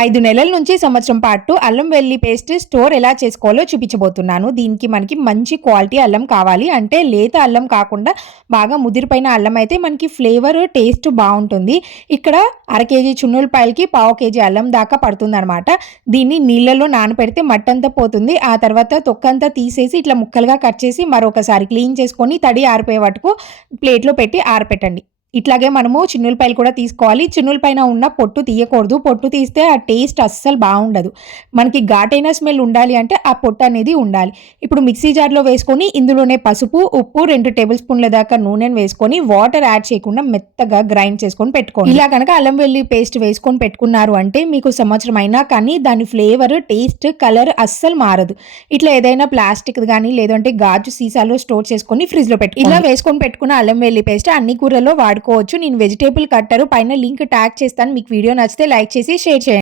5 నెలల నుంచి సంవత్సరం పాటు అల్లం వెల్లి పేస్ట్ స్టోర్ ఎలా చేసుకోవాలో చూపించబోతున్నాను. దీనికి మనకి మంచి క్వాలిటీ అల్లం కావాలి. అంటే లేత అల్లం కాకుండా బాగా ముదిరిపోయిన అల్లం అయితే మనకి ఫ్లేవర్, టేస్ట్ బావుంటుంది. ఇక్కడ అర కేజీ చున్నులపాయలకి పావు కేజీ అల్లం దాకా పడుతుందనమాట. దీన్ని నీళ్ళలో నానపెడితే మట్టంతా పోతుంది. ఆ తర్వాత తొక్కంతా తీసేసి ఇట్లా ముక్కలుగా కట్ చేసి మరొకసారి క్లీన్ చేసుకొని తడి ఆరిపోయే వరకు ప్లేట్‌లో పెట్టి ఆరపెట్టండి. ఇట్లాగే మనము చిన్నులపాయలు కూడా తీసుకోవాలి. చిన్నులపైన ఉన్న పొట్టు తీయకూడదు. పొట్టు తీస్తే ఆ టేస్ట్ అస్సలు బావుండదు. మనకి ఘాటైన స్మెల్ ఉండాలి అంటే ఆ పొట్టు అనేది ఉండాలి. ఇప్పుడు మిక్సీ జార్‌లో వేసుకొని ఇందులోనే పసుపు, ఉప్పు 2 టేబుల్ స్పూన్ల దాకా నూనెను వేసుకొని వాటర్ యాడ్ చేయకుండా మెత్తగా గ్రైండ్ చేసుకొని పెట్టుకోండి. ఇలా గనక అల్లం వెల్లుల్లి పేస్ట్ వేసుకొని పెట్టుకున్నారు అంటే మీకు సంవత్సరం అయినా కానీ దాని ఫ్లేవర్, టేస్ట్, కలర్ అస్సలు మారదు. ఇట్లా ఏదైనా ప్లాస్టిక్‌ది గానీ లేదంటే గాజు సీసాలో స్టోర్ చేసుకొని ఫ్రిడ్జ్‌లో పెట్టుకోండి. ఇలా వేసుకొని పెట్టుకున్న అల్లం వెల్లుల్లి పేస్ట్ అన్ని కూరల్లో వాడుకోవచ్చు. నేను వెజిటబుల్ కట్టర్ పైన లింక్ ట్యాగ్ చేస్తాను. మీకు వీడియో నచ్చితే లైక్ చేసి షేర్ చేయండి.